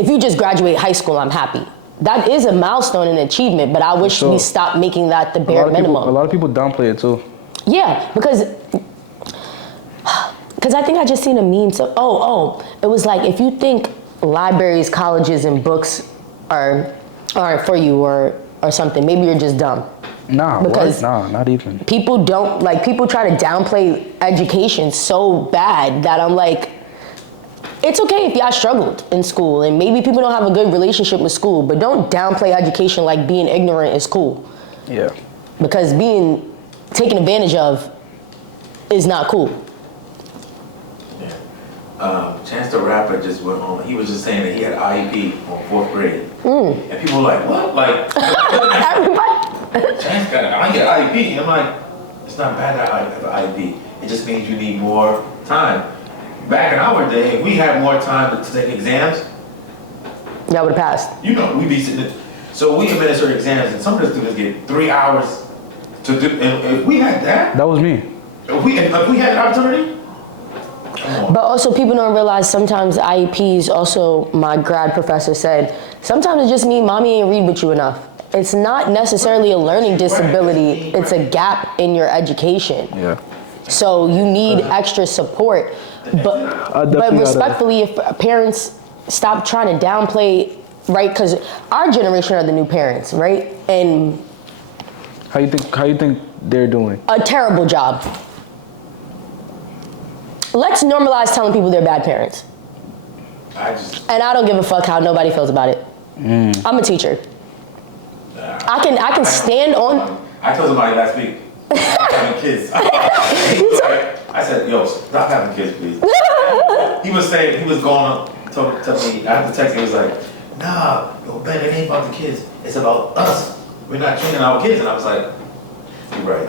if you just graduate high school, I'm happy. That is a milestone and achievement, but I wish we stopped making that the bare minimum. A lot of people downplay it too. Yeah, because I think I just seen a meme. So, it was like, if you think libraries, colleges, and books aren't for you or something, maybe you're just dumb. Nah, because not even. People try to downplay education so bad that I'm like, it's okay if y'all struggled in school and maybe people don't have a good relationship with school, but don't downplay education like being ignorant is cool. Yeah. Because being taken advantage of is not cool. Yeah. Chance the Rapper just went on. He was just saying that he had IEP on 4th grade. And people were like, what? Like, Chance got I get IEP. I'm like, it's not bad that I have an IEP. It just means you need more time. Back in our day, if we had more time to take exams, y'all would have passed. You know, we'd be sitting there. So we administer exams, and some of the students get 3 hours to do. And if we had that, that was me. If we had an opportunity. But also, people don't realize sometimes IEPs. Also, my grad professor said sometimes it just means mommy ain't read with you enough. It's not necessarily a learning disability. It's a gap in your education. Yeah. So you need extra support. But respectfully, if parents stop trying to downplay, right? Because our generation are the new parents, right? And how you think they're doing? A terrible job. Let's normalize telling people they're bad parents. And I don't give a fuck how nobody feels about it. I'm a teacher. I can stand on. I told somebody last week, stop having kids. I said, yo, stop having kids, please. He was going on, telling me, I have to text him, he was like, nah, yo, Ben, it ain't about the kids. It's about us. We're not training our kids. And I was like, you're right.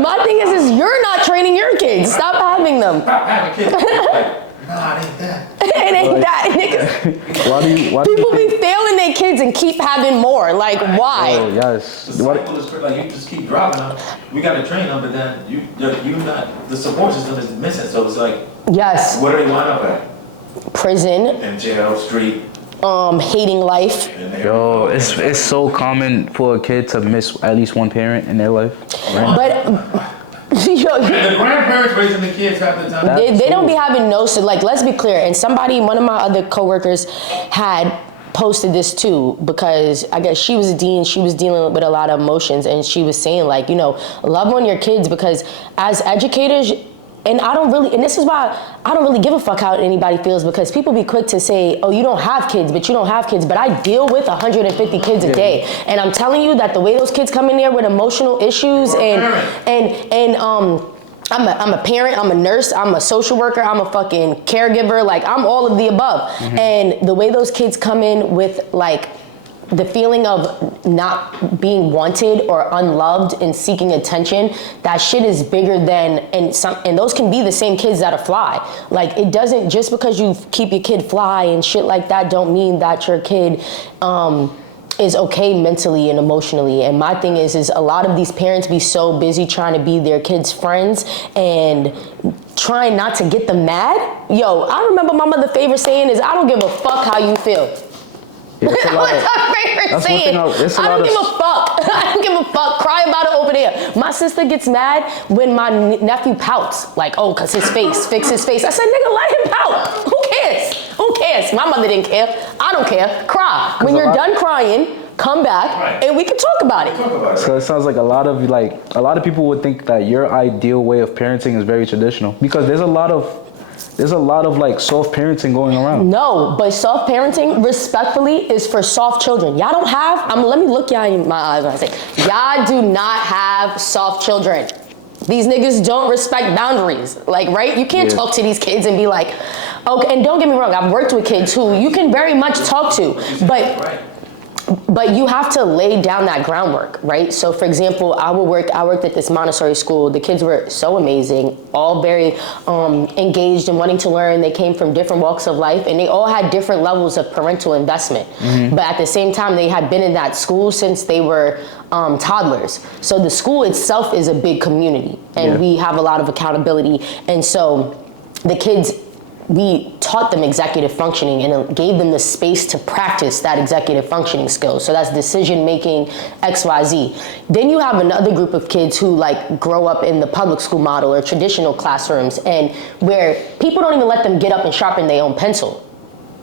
My thing is you're not training your kids. Stop having them. Stop having kids. Like, nah, it ain't that. It ain't that, niggas. Why people be failing their kids and keep having more. Like, why? Oh, yes. The cycle is like you just keep dropping them. We got to train them, but then you not. The support system is missing. So it's like, yes. Where do they wind up at? Prison. In jail, street. Hating life. Yo, it's so common for a kid to miss at least one parent in their life. Right? But the grandparents raising the kids half the time. They don't be having like, let's be clear. And one of my other coworkers had posted this too, because I guess she was a dean, she was dealing with a lot of emotions, and she was saying like, love on your kids, because as educators, and this is why I don't really give a fuck how anybody feels, because people be quick to say, oh, you don't have kids, but I deal with 150 kids a day. And I'm telling you that the way those kids come in there with emotional issues I'm a parent, I'm a nurse, I'm a social worker, I'm a fucking caregiver, like I'm all of the above. And the way those kids come in with like the feeling of not being wanted or unloved and seeking attention, that shit is bigger than, and those can be the same kids that are fly. Like, it doesn't, just because you keep your kid fly and shit like that don't mean that your kid is okay mentally and emotionally. And my thing is a lot of these parents be so busy trying to be their kids' friends and trying not to get them mad. Yo, I remember my mother's favorite saying is, I don't give a fuck how you feel. Yeah, What's her favorite saying? I don't give a fuck. I don't give a fuck. Cry about it over there. My sister gets mad when my nephew pouts. Like, oh, cause his face, fix his face. I said, nigga, let him pout. Who cares? Who cares? My mother didn't care. I don't care. Cry. When you're done crying, come back and we can talk about it. So it sounds like a lot of people would think that your ideal way of parenting is very traditional, because there's a lot of like soft parenting going around. No, but soft parenting, respectfully, is for soft children. Y'all don't have, let me look y'all in my eyes when I say, y'all do not have soft children. These niggas don't respect boundaries. Like, right? You can't talk to these kids and be like, okay, and don't get me wrong, I've worked with kids who you can very much talk to, but you have to lay down that groundwork, right? So for example, I worked at this Montessori school. The kids were so amazing, all very engaged and wanting to learn. They came from different walks of life, and they all had different levels of parental investment. But at the same time, they had been in that school since they were toddlers. So the school itself is a big community, and we have a lot of accountability. And so the kids we taught them executive functioning and gave them the space to practice that executive functioning skills. So that's decision making, XYZ. Then you have another group of kids who like grow up in the public school model or traditional classrooms, and where people don't even let them get up and sharpen their own pencil.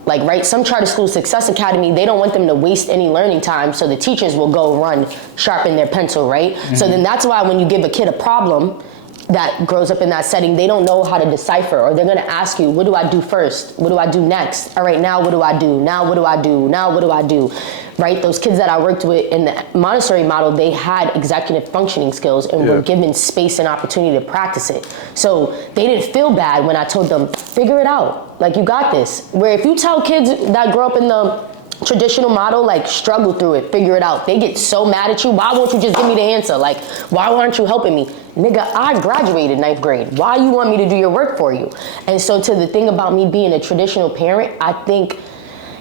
Like, right, some charter school Success Academy, they don't want them to waste any learning time, so the teachers will go run, sharpen their pencil, right? Mm-hmm. So then that's why when you give a kid a problem that grows up in that setting, they don't know how to decipher, or they're gonna ask you, what do I do first? What do I do next? All right, now what do I do? Now what do I do? Now what do I do? Right, those kids that I worked with in the Montessori model, they had executive functioning skills and were given space and opportunity to practice it. So they didn't feel bad when I told them, figure it out, like you got this. Where if you tell kids that grow up in the traditional model, like struggle through it, figure it out, they get so mad at you. Why won't you just give me the answer? Like, why aren't you helping me? Nigga, I graduated 9th grade. Why you want me to do your work for you? And so to the thing about me being a traditional parent, I think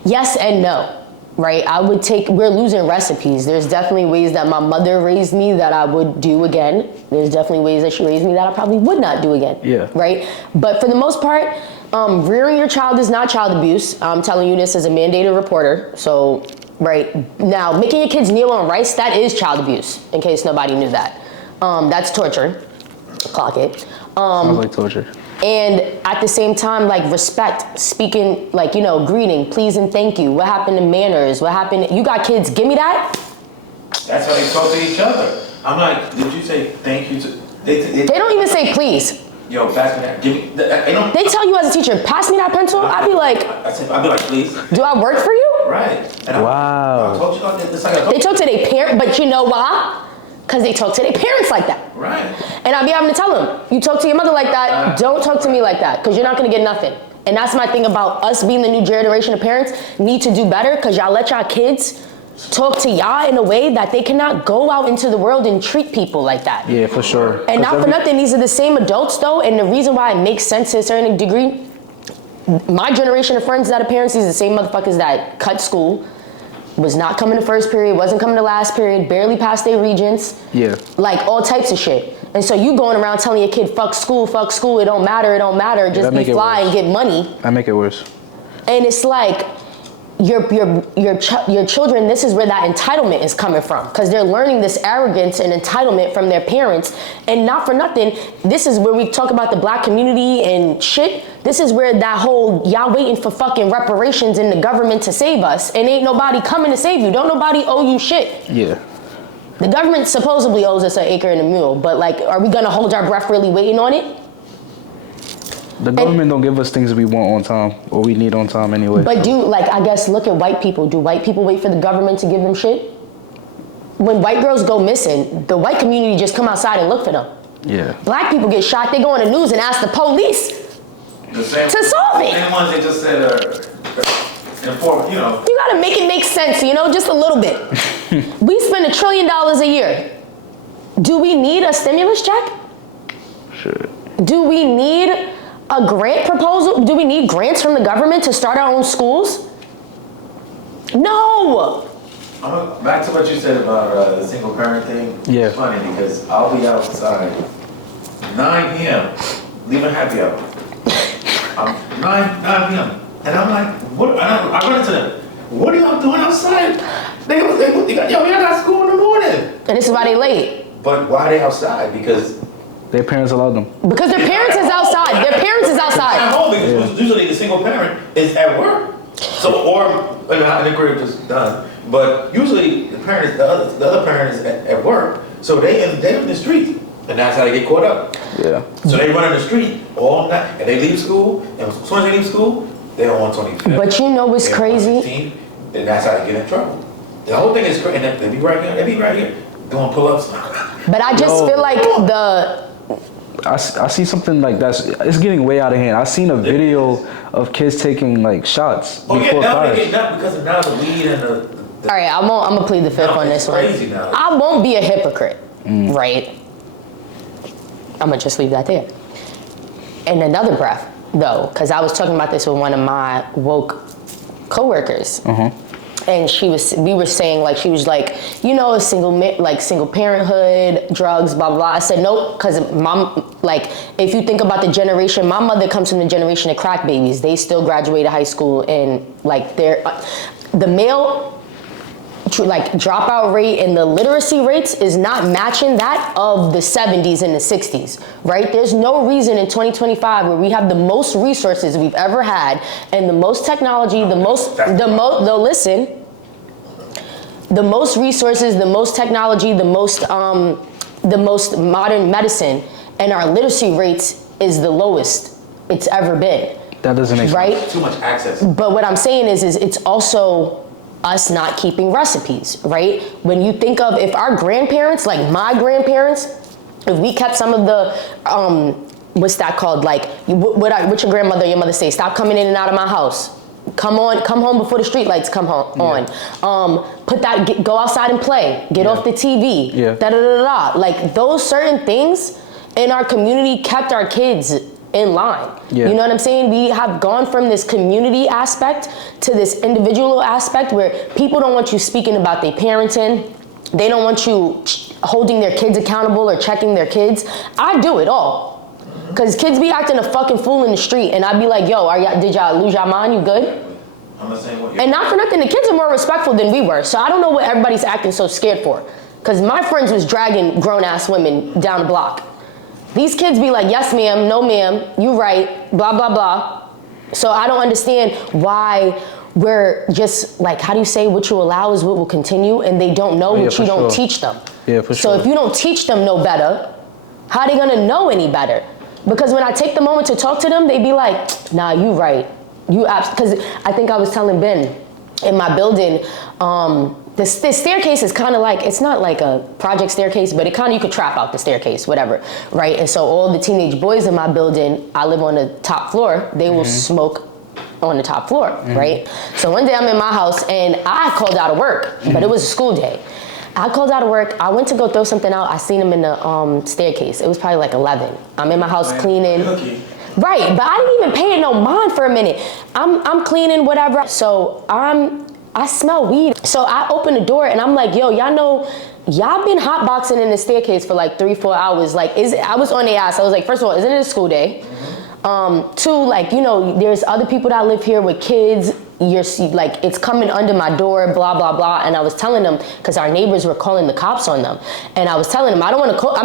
yes and no. Right, we're losing recipes. There's definitely ways that my mother raised me that I would do again. There's definitely ways that she raised me that I probably would not do again. Yeah. Right, but for the most part, rearing your child is not child abuse. I'm telling you this as a mandated reporter. So, right, now, making your kids kneel on rice, that is child abuse, in case nobody knew that. That's torture. Clock it. Sounds like torture. And at the same time, like respect, speaking, like, you know, greeting, please and thank you. What happened to manners? What happened? You got kids, give me that. That's how they talk to each other. I'm like, did you say thank you to? They don't even say please. Yo, pass me that. Give me. They tell you as a teacher, pass me that pencil. I'd be like, please. Do I work for you? Right. And wow. I told you about this. They talk to their parent, but you know why? Because they talk to their parents like that. Right. And I'll be having to tell them, you talk to your mother like that, don't talk to me like that, because you're not going to get nothing. And that's my thing about us being the new generation of parents, need to do better, because y'all let y'all kids talk to y'all in a way that they cannot go out into the world and treat people like that. Yeah, for sure. And not for nothing, these are the same adults though, and the reason why it makes sense to a certain degree, my generation of friends that are parents, these are the same motherfuckers that cut school, was not coming to first period, wasn't coming to last period, barely passed their regents. Yeah. Like all types of shit. And so you going around telling your kid, fuck school, it don't matter, just be fly and get money. I make it worse. And it's like, your children, this is where that entitlement is coming from, because they're learning this arrogance and entitlement from their parents. And not for nothing, this is where we talk about the black community and shit. This is where that whole y'all waiting for fucking reparations in the government to save us, and ain't nobody coming to save you. Don't nobody owe you shit. Yeah. The government supposedly owes us an acre and a mule, but like, are we gonna hold our breath really waiting on it? The government don't give us things we want on time, or we need on time anyway. But I guess look at white people. Do white people wait for the government to give them shit? When white girls go missing, the white community just come outside and look for them. Yeah. Black people get shot, they go on the news and ask the police to solve it. The same ones they just said are, you know. You gotta make it make sense, you know, just a little bit. We spend $1 trillion a year. Do we need a stimulus check? Sure. Do we need a grant proposal? Do we need grants from the government to start our own schools? No. Back to what you said about the single parent thing. Yeah. It's funny because I'll be outside 9 p.m. leaving happy hour. 9 p.m. And I'm like, what? I run into them. What are y'all doing outside? Y'all got school in the morning. And this is why they late. But why are they outside? Because their parents allowed them. Because their parents is outside. Their parents is outside. At home, because usually the single parent is at work. So, or in the career just done. But usually the other parent is at work. So they're in the street. And that's how they get caught up. Yeah. So they run in the street all night. And they leave school. And as soon as they leave school, they're on 25th. But you know what's crazy? And that's how they get in trouble. The whole thing is crazy. And they be right here. Doing pull-ups. But I just feel like I see something like it's getting way out of hand. I seen a video of kids taking like shots before now cars. They get up because of now the weed and the all right, I'm gonna plead the fifth on this one. Now. I won't be a hypocrite, right? I'm gonna just leave that there. In another breath, though, because I was talking about this with one of my woke coworkers. and we were saying, like, she was like, you know, single parenthood, drugs, blah, blah, blah. I said, nope, because mom, like, if you think about the generation, my mother comes from the generation of crack babies. They still graduated high school, and like the male like dropout rate and the literacy rates is not matching that of the 70s and the 60s, right? There's no reason in 2025 where we have the most resources we've ever had and the most technology, the most resources, the most technology, the most modern medicine, and our literacy rates is the lowest it's ever been. That doesn't make sense. Right? Too much access. But what I'm saying is it's also us not keeping recipes, right? When you think of if our grandparents, like my grandparents, if we kept some of the, what's that called? Like, what your grandmother or your mother say? Stop coming in and out of my house. Come home before the street lights come on. Go outside and play. Get off the TV. Yeah. Like those certain things in our community kept our kids in line. Yeah. You know what I'm saying? We have gone from this community aspect to this individual aspect where people don't want you speaking about their parenting. They don't want you holding their kids accountable or checking their kids. I do it all. Because kids be acting a fucking fool in the street, and I'd be like, yo, did y'all lose y'all mind? You good? I'm not saying what you're... And not for nothing, the kids are more respectful than we were. So I don't know what everybody's acting so scared for. Because my friends was dragging grown-ass women down the block. These kids be like, yes, ma'am, no, ma'am, you right, blah, blah, blah. So I don't understand why we're just like, how do you say what you allow is what will continue, and they don't know what you don't teach them. Yeah, for sure. So if you don't teach them no better, how are they gonna know any better? Because when I take the moment to talk to them, they be like, nah, you right. Because I think I was telling Ben in my building, the staircase is kind of like, it's not like a project staircase, but you could trap out the staircase, whatever, right? And so all the teenage boys in my building, I live on the top floor, they will smoke on the top floor, right? So one day I'm in my house and I called out of work, but it was a school day. I called out of work, I went to go throw something out, I seen them in the staircase. It was probably like 11. I'm in my house cleaning. Right, but I didn't even pay it no mind for a minute. I'm cleaning, whatever. So I smell weed. So I open the door and I'm like, yo, y'all know, y'all been hotboxing in the staircase for like 3-4 hours. Like, I was on their ass. I was like, first of all, isn't it a school day? Two, like, you know, there's other people that live here with kids. Like, it's coming under my door, blah, blah, blah. And I was telling them, because our neighbors were calling the cops on them. And I was telling them, I'm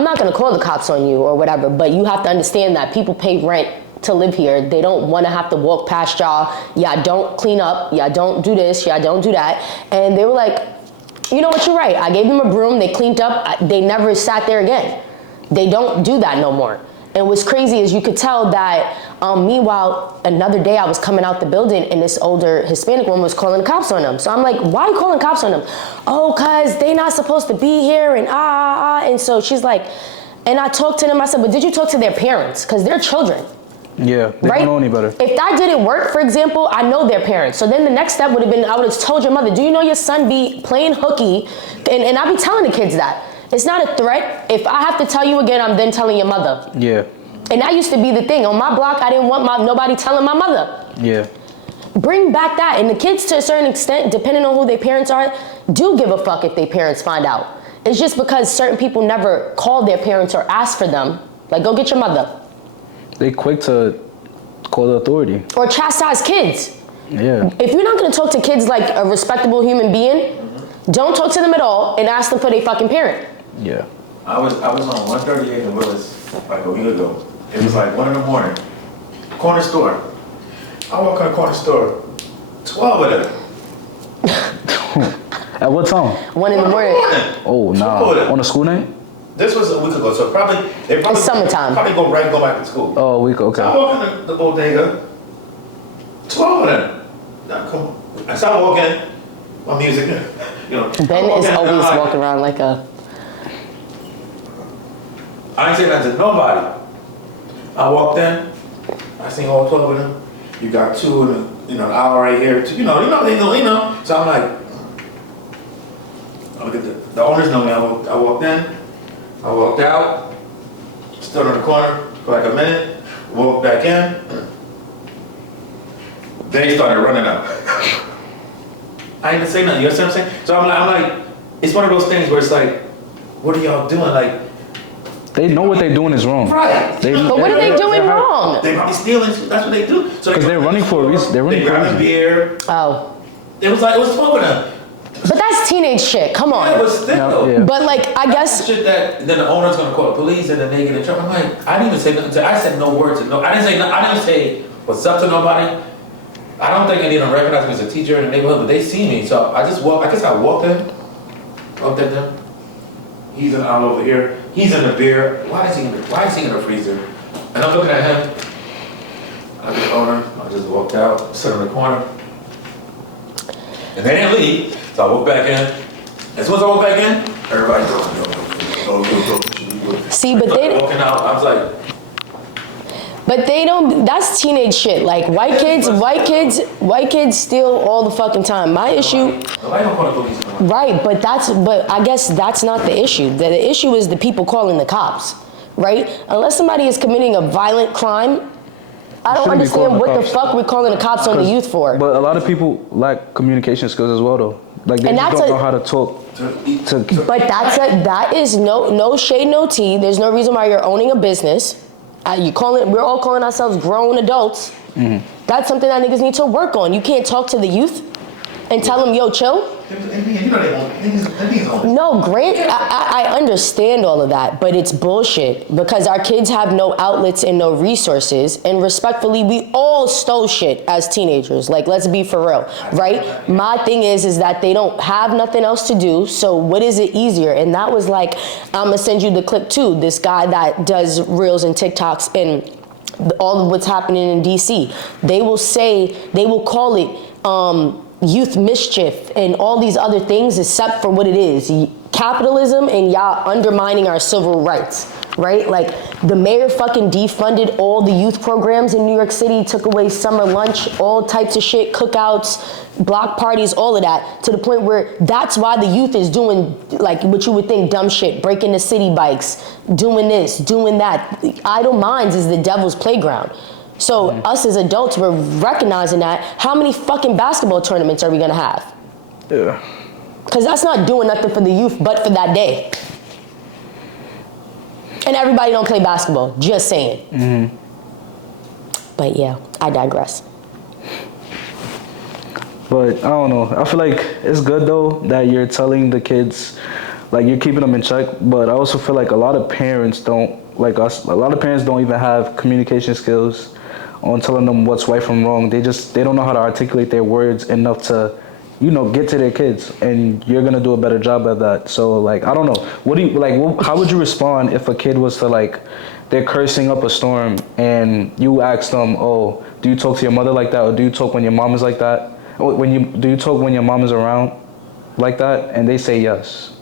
not gonna call the cops on you or whatever, but you have to understand that people pay rent to live here. They don't want to have to walk past y'all. Y'all don't clean up. Y'all don't do this. Y'all don't do that. And they were like, you know what, you're right. I gave them a broom. They cleaned up. They never sat there again. They don't do that no more. And what's crazy is you could tell that, meanwhile, another day I was coming out the building and this older Hispanic woman was calling the cops on them. So I'm like, why are you calling cops on them? Oh, because they not supposed to be here and And so she's like, and I talked to them. I said, but did you talk to their parents? Because they're children. Yeah, they don't know any better. If that didn't work, for example, I know their parents. So then the next step would have been, I would have told your mother, do you know your son be playing hooky? And I be telling the kids that. It's not a threat. If I have to tell you again, I'm then telling your mother. Yeah. And that used to be the thing. On my block, I didn't want nobody telling my mother. Yeah. Bring back that. And the kids, to a certain extent, depending on who their parents are, do give a fuck if their parents find out. It's just because certain people never call their parents or ask for them. Like, go get your mother. They quick to call the authority. Or chastise kids. Yeah. If you're not gonna talk to kids like a respectable human being, don't talk to them at all and ask them for their fucking parent. Yeah. I was on 138 in Willis like a week ago. It was like 1 in the morning. Corner store. I walk in the corner store. 12 of them. At what time? 1 in the morning. Oh, nah. On a school night? This was a week ago, so they probably it's summertime. Probably go back to school. Oh, a week, okay. So I walk in the bodega, 12 of them. Now, come on. I start walking, my music, you know. Ben is always walking around like a... I ain't saying nothing to nobody. I walked in, I seen all 12 of them. You got 2 in an hour right here. You know. So I'm like, I look at the owners know me. I walked in. I walked out, stood on the corner for like a minute, walked back in. They started running out. I didn't say nothing. You understand what I'm saying? So I'm like, it's one of those things where it's like, what are y'all doing? Like, they know what they're doing is wrong. right. But what are they doing wrong? They probably stealing. That's what they do. So Because they're running for a reason. They're running they for a grabbing reason. beer. Oh. It was 12 of them. But that's teenage shit. Come on. Yeah, but still. Yeah. But like, I guess. Shit that then the owner's gonna call the police and then they get in trouble. I'm like, I didn't even say nothing. I said no words. No, I didn't say what's up to nobody. I don't think any of them recognize me as a teacher in the neighborhood, but they see me. So I just walked. I guess I walked in, looked at them. He's in all over here. He's in the beer. Why is he in the freezer? And I'm looking at him. I get the owner. I just walked out, sit in the corner, and they didn't leave. So I walked back in. As soon as I walked back in, everybody go. See, but they. Walking out, I was like. But they don't. That's teenage shit. Like white kids steal all the fucking time. My issue. Nobody don't call the police. Right, but I guess that's not the issue. The issue is the people calling the cops, right? Unless somebody is committing a violent crime, I don't Shouldn't be understand calling the what the cops. fuck we're calling the cops on the youth for. But a lot of people lack communication skills as well, though. Like they And just that's don't a- know how to talk. But that is no shade, no tea. There's no reason why you're owning a business. We're all calling ourselves grown adults. Mm-hmm. That's something that niggas need to work on. You can't talk to the youth and tell them, yo, chill. You know they won't. Niggas won't. No, I understand all of that, but it's bullshit because our kids have no outlets and no resources, and respectfully, we all stole shit as teenagers. Like, let's be for real, right? My thing is that they don't have nothing else to do, so what is it easier? And that was like, I'm gonna send you the clip too, this guy that does reels and TikToks and all of what's happening in DC. They will call it, youth mischief and all these other things except for what it is. Capitalism and y'all undermining our civil rights, right? Like the mayor fucking defunded all the youth programs in New York City, took away summer lunch, all types of shit, cookouts, block parties, all of that, to the point where that's why the youth is doing like what you would think dumb shit, breaking the city bikes, doing this, doing that. Idle minds is the devil's playground. So us as adults, we're recognizing that. How many fucking basketball tournaments are we gonna have? Yeah. Because that's not doing nothing for the youth but for that day. And everybody don't play basketball, just saying. Mm-hmm. But yeah, I digress. But I don't know. I feel like it's good though that you're telling the kids, like you're keeping them in check. But I also feel like a lot of parents don't, like us, a lot of parents don't even have communication skills on telling them what's right from wrong. They don't know how to articulate their words enough to, get to their kids. And you're gonna do a better job at that. So like, I don't know. How would you respond if a kid was to like, they're cursing up a storm and you ask them, oh, do you talk to your mother like that? Or do you talk when your mom is like that? Do you talk when your mom is around like that? And they say yes.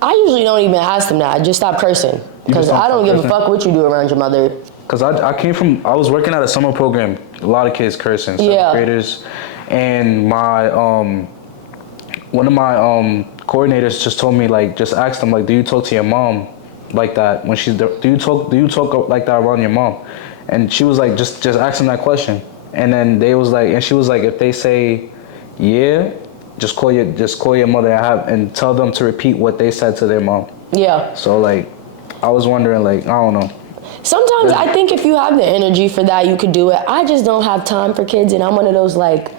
I usually don't even ask them that. I just stop cursing. Because I don't give a fuck what you do around your mother. Because I was working at a summer program, a lot of kids cursing, seventh graders. And my, one of my coordinators just told me, like, just ask them, like, do you talk to your mom like that? When do you talk like that around your mom? And she was like, just ask them that question. And then she was like, if they say, yeah, just call your mother and tell them to repeat what they said to their mom. Yeah. So like, I was wondering, like, I don't know. Sometimes I think if you have the energy for that, you could do it. I just don't have time for kids, and I'm one of those like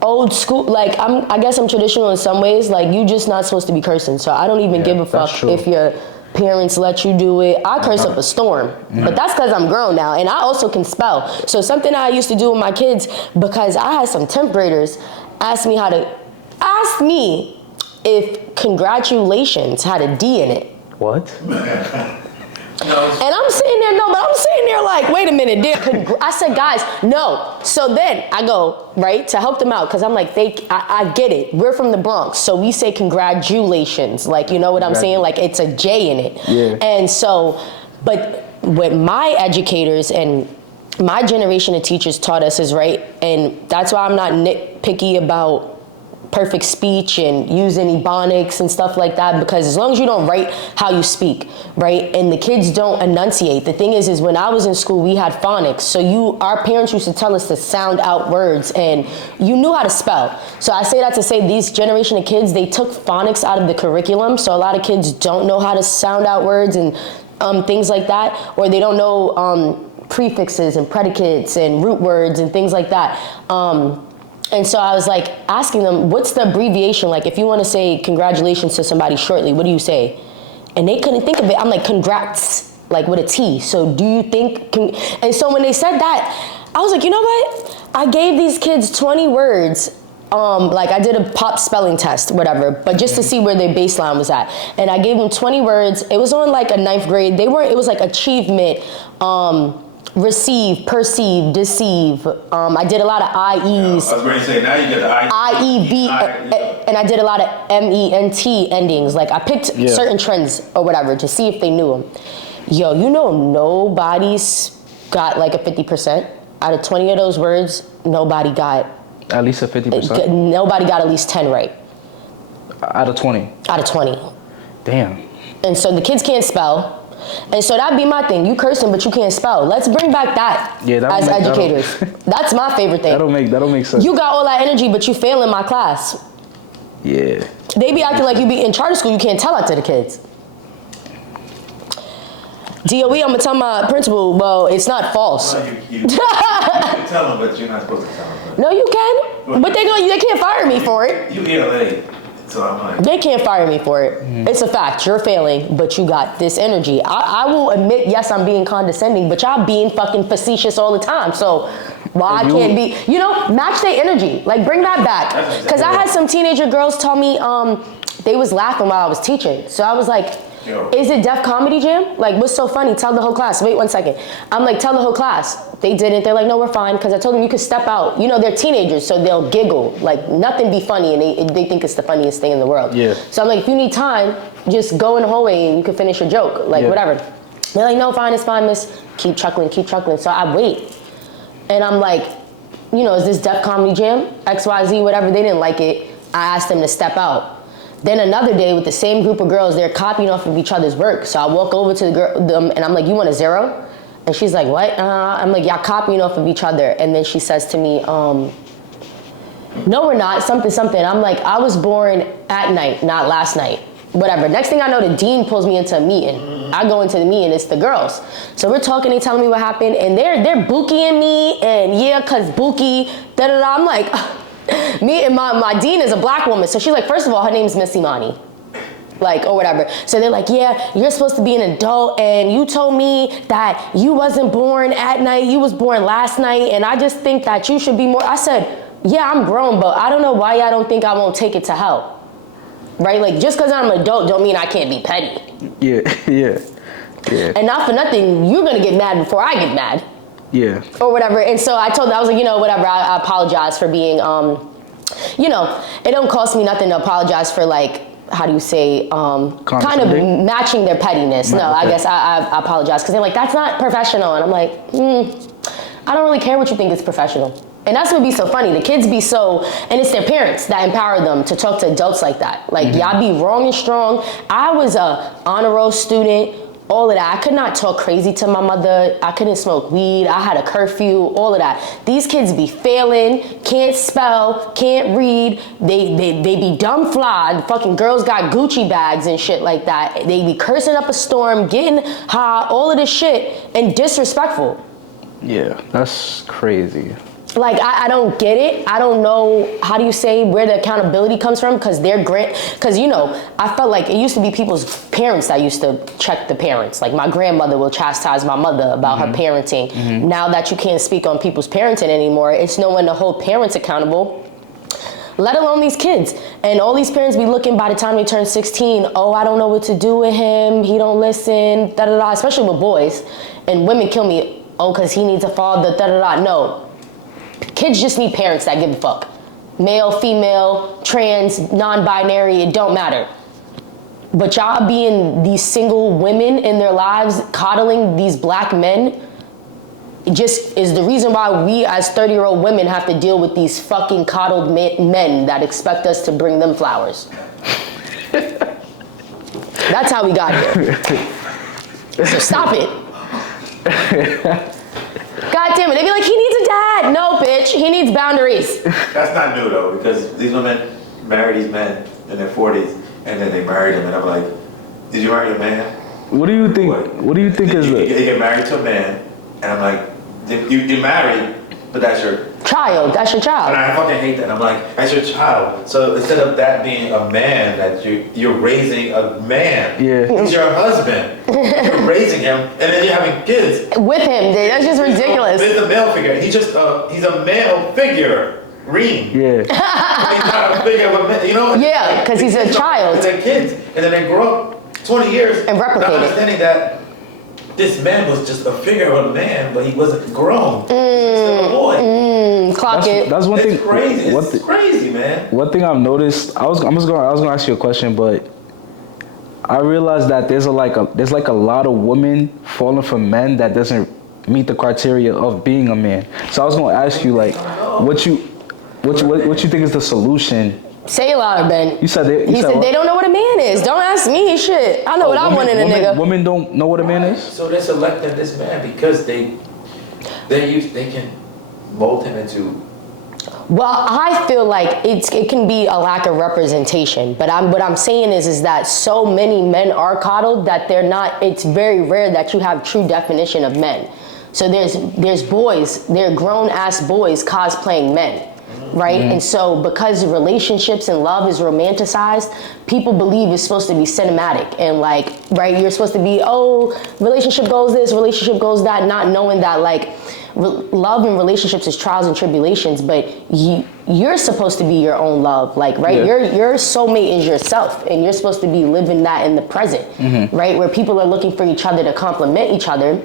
old school. Like I guess I'm traditional in some ways. Like you just not supposed to be cursing, so I don't even give a fuck if your parents let you do it. I curse up a storm, but that's because I'm grown now, and I also can spell. So something I used to do with my kids, because I had some 10th graders ask me if congratulations had a D in it. What? And I'm sitting there like, wait a minute, I said, guys, no. So then I go, right, to help them out, because I'm like, I get it. We're from the Bronx, so we say congratulations. Like, you know what I'm saying? Like, it's a J in it. Yeah. And so, but what my educators and my generation of teachers taught us is right, and that's why I'm not nitpicky about perfect speech and using ebonics and stuff like that, because as long as you don't write how you speak, right, and the kids don't enunciate. The thing is when I was in school, we had phonics, so our parents used to tell us to sound out words, and you knew how to spell. So I say that to say these generation of kids, they took phonics out of the curriculum, so a lot of kids don't know how to sound out words and things like that, or they don't know prefixes and predicates and root words and things like that. And so I was like asking them, what's the abbreviation? Like if you want to say congratulations to somebody shortly, what do you say? And they couldn't think of it. I'm like, congrats, like with a T. So do you think, and so when they said that, I was like, you know what? I gave these kids 20 words. Like I did a pop spelling test, whatever, but just to see where their baseline was at. And I gave them 20 words. It was on like a 9th grade. It was like achievement, receive, perceive, deceive. I did a lot of IEs. I was going to say, now you get the IEV, and I did a lot of MENT endings. Like I picked certain trends or whatever to see if they knew them. Yo, you know nobody's got like a 50%. Out of 20 of those words, nobody got... At least a 50%? Nobody got at least 10 right. Out of 20? Out of 20. Damn. And so the kids can't spell. And so that'd be my thing. You cursing, but you can't spell. Let's bring back that as educators. That's my favorite thing. That'll make sense. You got all that energy, but you fail in my class. Yeah. They be acting like you be in charter school. You can't tell that to the kids. DOE, I'm gonna tell my principal, well, it's not false. Well, you can tell them, but you're not supposed to tell them. No, you can. But they can't fire me for it. You ELA, so I'm like... They can't fire me for it. It's a fact. You're failing, but you got this energy. I will admit, yes, I'm being condescending, but y'all being fucking facetious all the time. So why I can't be, match their energy. Like, bring that back. Because I had some teenager girls tell me they was laughing while I was teaching. So I was like, is it Def Comedy Jam? Like, what's so funny? Tell the whole class. Wait 1 second. I'm like, tell the whole class. They didn't. They're like, no, we're fine. Because I told them you could step out. They're teenagers, so they'll giggle. Like, nothing be funny, and they think it's the funniest thing in the world. Yeah. So I'm like, if you need time, just go in the hallway and you can finish your joke. Like, whatever. They're like, no, fine, it's fine, miss. Keep chuckling, keep chuckling. So I wait. And I'm like, is this Def Comedy Jam? XYZ, whatever. They didn't like it. I asked them to step out. Then another day with the same group of girls, they're copying off of each other's work. So I walk over to them and I'm like, you want a 0? And she's like, what? I'm like, y'all copying off of each other. And then she says to me, no, we're not, something. I'm like, I was born at night, not last night. Whatever. Next thing I know, the dean pulls me into a meeting. I go into the meeting, it's the girls. So we're talking, they telling me what happened, and they're bookieing me, and cause bookie, da-da-da. I'm like, me and my dean is a black woman, so she's like, first of all, her name's Miss Imani, like, or whatever. So they're like, yeah, you're supposed to be an adult, and you told me that you wasn't born at night, you was born last night, and I just think that you should be more. I said, yeah, I'm grown, but I don't know why y'all don't think I won't take it to hell, right? Like, just because I'm an adult don't mean I can't be petty. Yeah. And not for nothing, you're gonna get mad before I get mad. Yeah. Or whatever. And so I told them, I was like, whatever, I apologize for being, it don't cost me nothing to apologize for, like, how do you say, kind of matching their pettiness. No, I guess I apologize. Because they're like, that's not professional. And I'm like, I don't really care what you think is professional. And that's what be so funny. The kids be so, and it's their parents that empower them to talk to adults like that. Like, y'all be wrong and strong. I was a honor roll student. All of that. I could not talk crazy to my mother. I couldn't smoke weed. I had a curfew, all of that. These kids be failing, can't spell, can't read. They be dumb fly. The fucking girls got Gucci bags and shit like that. They be cursing up a storm, getting high, all of this shit, and disrespectful. Yeah, that's crazy. Like, I don't get it. I don't know, how do you say, where the accountability comes from? Because I felt like it used to be people's parents that used to check the parents. Like, my grandmother will chastise my mother about her parenting. Now that you can't speak on people's parenting anymore, it's no one to hold parents accountable, let alone these kids. And all these parents be looking by the time they turn 16, oh, I don't know what to do with him, he don't listen, da-da-da, especially with boys. And women kill me, oh, because he needs a father, da-da-da. No. Kids just need parents that give a fuck. Male, female, trans, non-binary, it don't matter. But y'all being these single women in their lives, coddling these black men, just is the reason why we as 30-year-old women have to deal with these fucking coddled men that expect us to bring them flowers. That's how we got here. So stop it. God damn it. They be like, he needs a dad. No, bitch. He needs boundaries. That's not new though, because these women marry these men in their 40s, and then they marry them, and I'm like, did you marry a man? What do you think? What do you think is They get married to a man, and I'm like, you get married, but that's your child. That's your And child. I fucking hate that. I'm like, that's your child. So instead of that being a man, that you're raising a man. Yeah. He's your husband. You're raising him, and then you're having kids. With him, dude. That's just ridiculous. He's a male figure. He's a male figure. Reem. Yeah. He's not a figure with men, you know? Yeah, because he's a child. They're kids, and then they grow up 20 years And replicate not it. understanding that this man was just a figure of a man, but he wasn't grown. He's still a boy. Clock it. That's one thing. It's crazy. It's crazy, man. One thing I've noticed, I was gonna ask you a question, but I realized that there's like a lot of women falling for men that doesn't meet the criteria of being a man. So I was gonna ask you, like, what you think is the solution? Say it louder, Ben. You said they, He said they don't know what a man is. Don't ask me shit. I know what I want in a nigga. Women don't know what a man is? So they're selecting this man because they can mold him into. Well, I feel like it can be a lack of representation, but what I'm saying is that so many men are coddled that they're not. It's very rare that you have true definition of men. So there's boys, they're grown ass boys cosplaying men. Right? And so because relationships and love is romanticized, people believe it's supposed to be cinematic and like, right, you're supposed to be, oh, relationship goes this, relationship goes that, not knowing that like love and relationships is trials and tribulations, but you're supposed to be your own love, like, right? Yeah. Your soulmate is yourself, and you're supposed to be living that in the present, right? Where people are looking for each other to complement each other,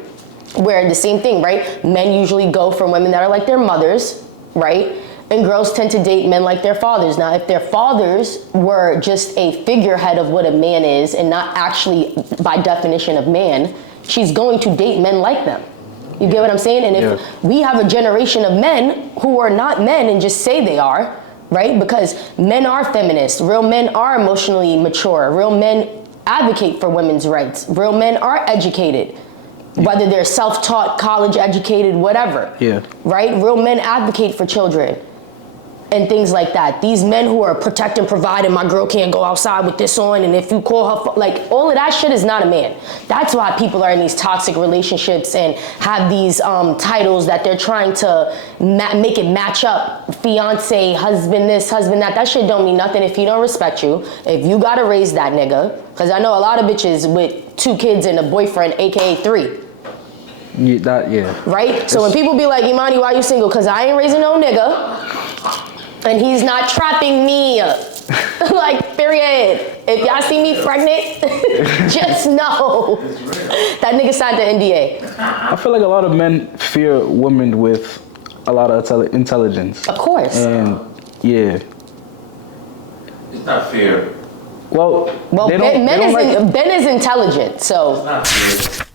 where the same thing, right? Men usually go for women that are like their mothers, right? And girls tend to date men like their fathers. Now, if their fathers were just a figurehead of what a man is and not actually by definition of man, she's going to date men like them. You get what I'm saying? And if we have a generation of men who are not men and just say they are, right? Because men are feminists. Real men are emotionally mature. Real men advocate for women's rights. Real men are educated. Whether they're self-taught, college educated, whatever. Yeah. Right? Real men advocate for children. And things like that. These men who are protect and provide, and my girl can't go outside with this on, and if you call her, like, all of that shit is not a man. That's why people are in these toxic relationships and have these titles that they're trying to make it match up. Fiance, husband this, husband that. That shit don't mean nothing if he don't respect you. If you gotta raise that nigga. Because I know a lot of bitches with 2 kids and a boyfriend, aka 3. Yeah. Right? So when people be like, Imani, why you single? Because I ain't raising no nigga. And he's not trapping me. Like, period. If y'all see me pregnant, just know that nigga signed the NDA. I feel like a lot of men fear women with a lot of intelligence. Of course. And yeah. It's not fear. Well, Ben is intelligent, so. It's not fear.